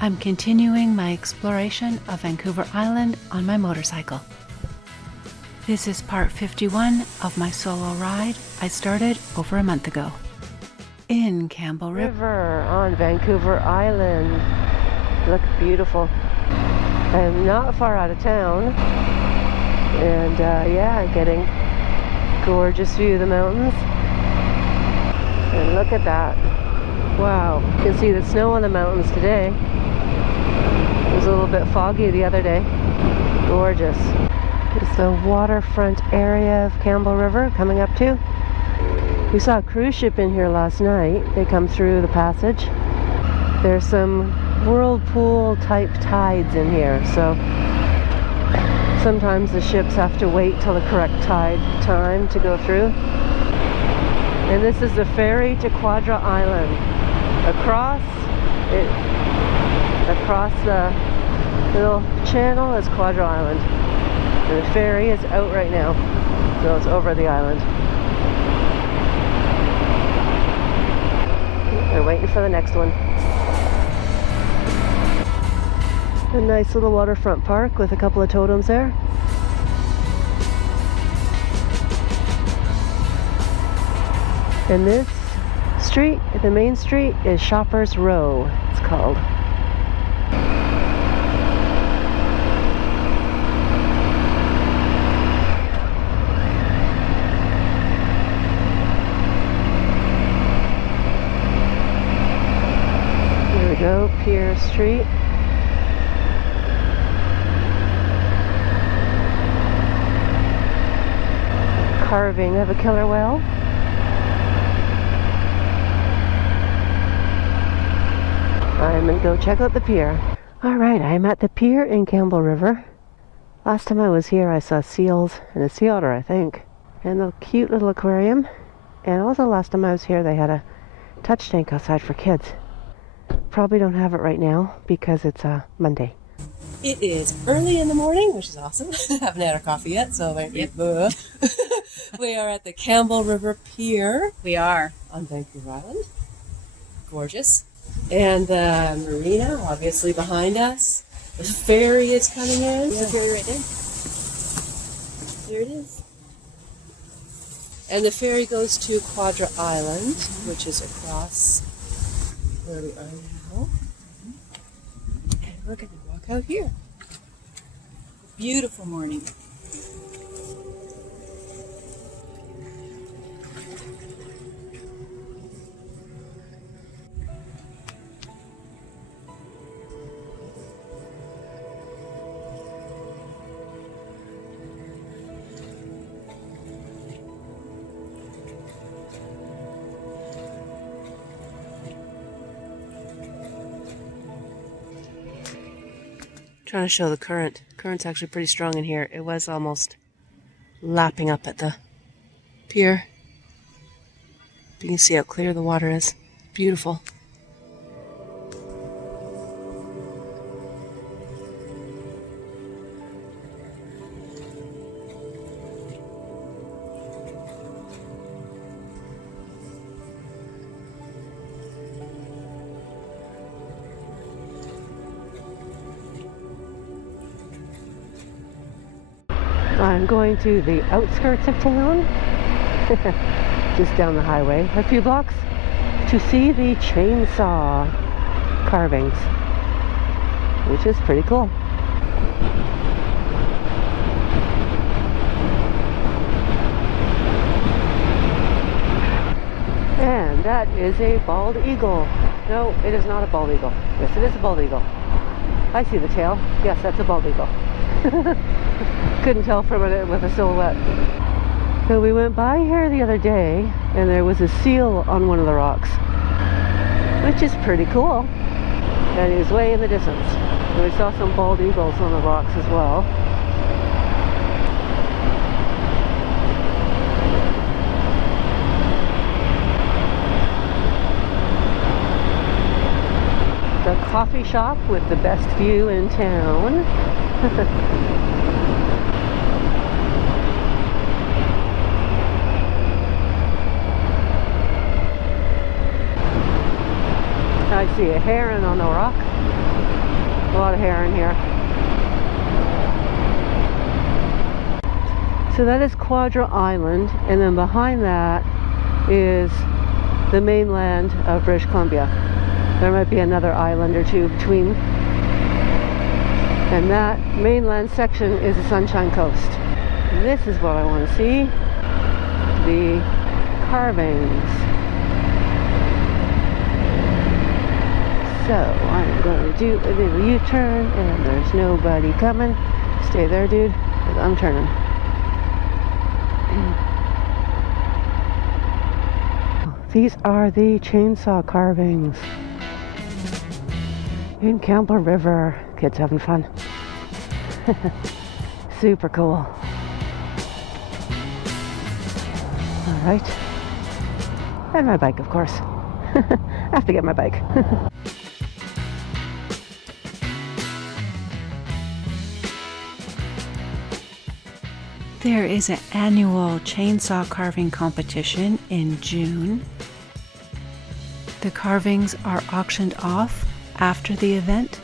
I'm continuing my exploration of Vancouver Island on my motorcycle. This is part 51 of my solo ride I started over a month ago. In Campbell River on Vancouver Island. Look beautiful. I'm not far out of town. And yeah, getting gorgeous view of the mountains. And look at that. Wow, you can see the snow on the mountains today. It was a little bit foggy the other day. Gorgeous. It's the waterfront area of Campbell River coming up to. We saw a cruise ship in here last night. They come through the passage. There's some whirlpool type tides in here, so sometimes the ships have to wait till the correct tide time to go through. And this is the ferry to Quadra Island. Across the little channel is Quadra Island. And the ferry is out right now, so it's over the island. They're waiting for the next one. A nice little waterfront park with a couple of totems there. And this street, the main street, is Shoppers Row, it's called. Here we go, Pier Street. Carving of a killer whale. I'm gonna go check out the pier. Alright, I'm at the pier in Campbell River. Last time I was here I saw seals and a sea otter, I think. And a cute little aquarium. And also last time I was here they had a touch tank outside for kids. Probably don't have it right now because it's Monday. It is early in the morning, which is awesome. Haven't had our coffee yet, so maybe we are at the Campbell River Pier. We are. On Vancouver Island. Gorgeous. And the marina, obviously behind us. The ferry is coming in. The ferry right there. There it is. And the ferry goes to Quadra Island, which is across where we are now. And we're going to walk out here. Beautiful morning. Trying to show the current. Current's actually pretty strong in here. It was almost lapping up at the pier. But you can see how clear the water is. Beautiful. I'm going to the outskirts of town, just down the highway, a few blocks, to see the chainsaw carvings, which is pretty cool. And that is a bald eagle. No, it is not a bald eagle. Yes, it is a bald eagle. I see the tail. Yes, that's a bald eagle. Couldn't tell from it with a silhouette. So we went by here the other day and there was a seal on one of the rocks, which is pretty cool. And he was way in the distance. And we saw some bald eagles on the rocks as well. The coffee shop with the best view in town. I see a heron on the rock. A lot of hair in here. So that is Quadra Island, and then behind that is the mainland of British Columbia. There might be another island or two between. And that mainland section is the Sunshine Coast. And this is what I want to see. The carvings. So I'm going to do a little U-turn, and there's nobody coming. Stay there, dude, because I'm turning. These are the chainsaw carvings in Campbell River. Kids having fun. Super cool. Alright. And my bike, of course. I have to get my bike. There is an annual chainsaw carving competition in June. The carvings are auctioned off after the event,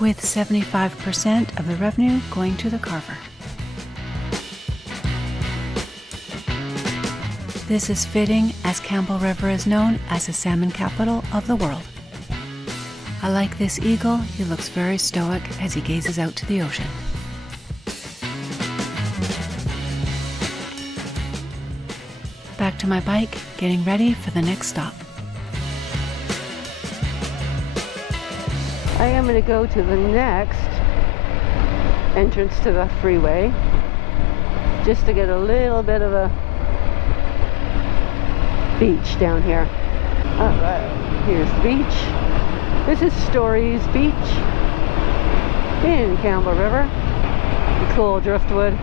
with 75% of the revenue going to the carver. This is fitting, as Campbell River is known as the salmon capital of the world. I like this eagle. He looks very stoic as he gazes out to the ocean. Back to my bike, getting ready for the next stop. I am going to go to the next entrance to the freeway just to get a little bit of a beach down here. Alright, here's the beach. This is Stories Beach in Campbell River. The cool driftwood.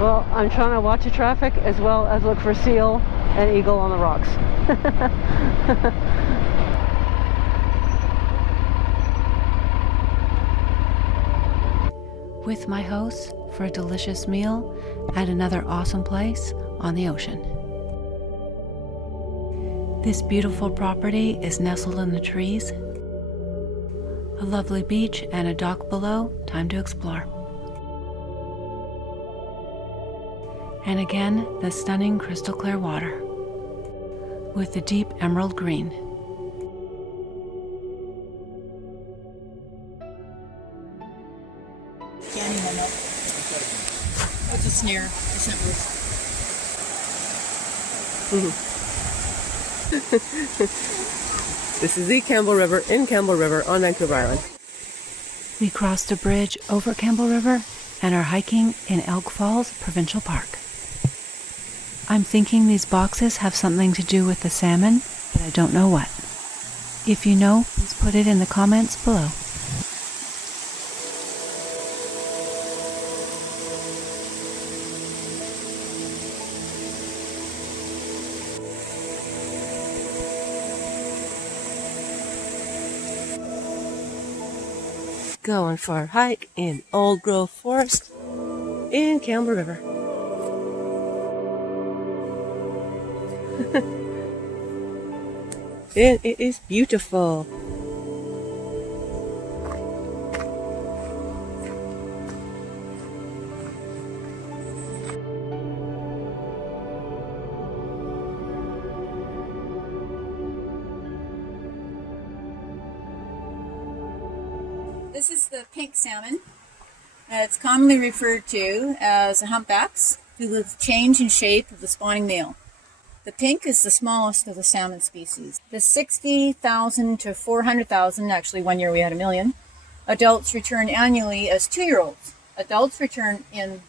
Well, I'm trying to watch the traffic as well as look for seal and eagle on the rocks. With my hosts for a delicious meal at another awesome place on the ocean. This beautiful property is nestled in the trees. A lovely beach and a dock below. Time to explore. And again, the stunning crystal clear water with the deep emerald green. It's a snare. It's not This is the Campbell River in Campbell River on Vancouver Island. We crossed a bridge over Campbell River and are hiking in Elk Falls Provincial Park. I'm thinking these boxes have something to do with the salmon, but I don't know what. If you know, please put it in the comments below. Going for a hike in Old Grove Forest in Campbell River. And it is beautiful. This is the pink salmon. It's commonly referred to as humpbacks due to the change in shape of the spawning male. The pink is the smallest of the salmon species. The 60,000 to 400,000, actually 1 year we had 1 million, adults return annually as 2-year-olds. Adults return in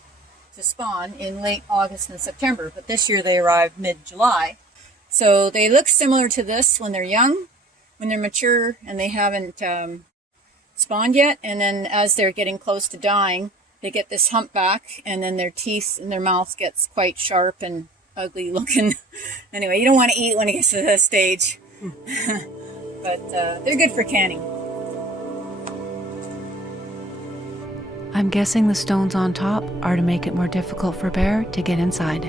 to spawn in late August and September, but this year they arrived mid-July. So they look similar to this when they're young, when they're mature and they haven't spawned yet, and then as they're getting close to dying, they get this humpback, and then their teeth and their mouth gets quite sharp and ugly looking. Anyway, you don't want to eat when it gets to that stage. But they're good for canning. I'm guessing the stones on top are to make it more difficult for bear to get inside.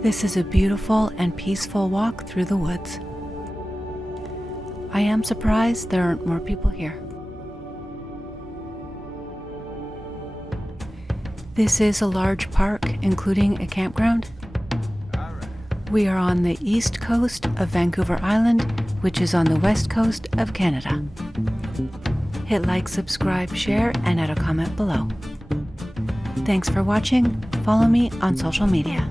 This is a beautiful and peaceful walk through the woods. I am surprised there aren't more people here. This is a large park, including a campground. We are on the east coast of Vancouver Island, which is on the west coast of Canada. Hit like, subscribe, share, and add a comment below. Thanks for watching. Follow me on social media.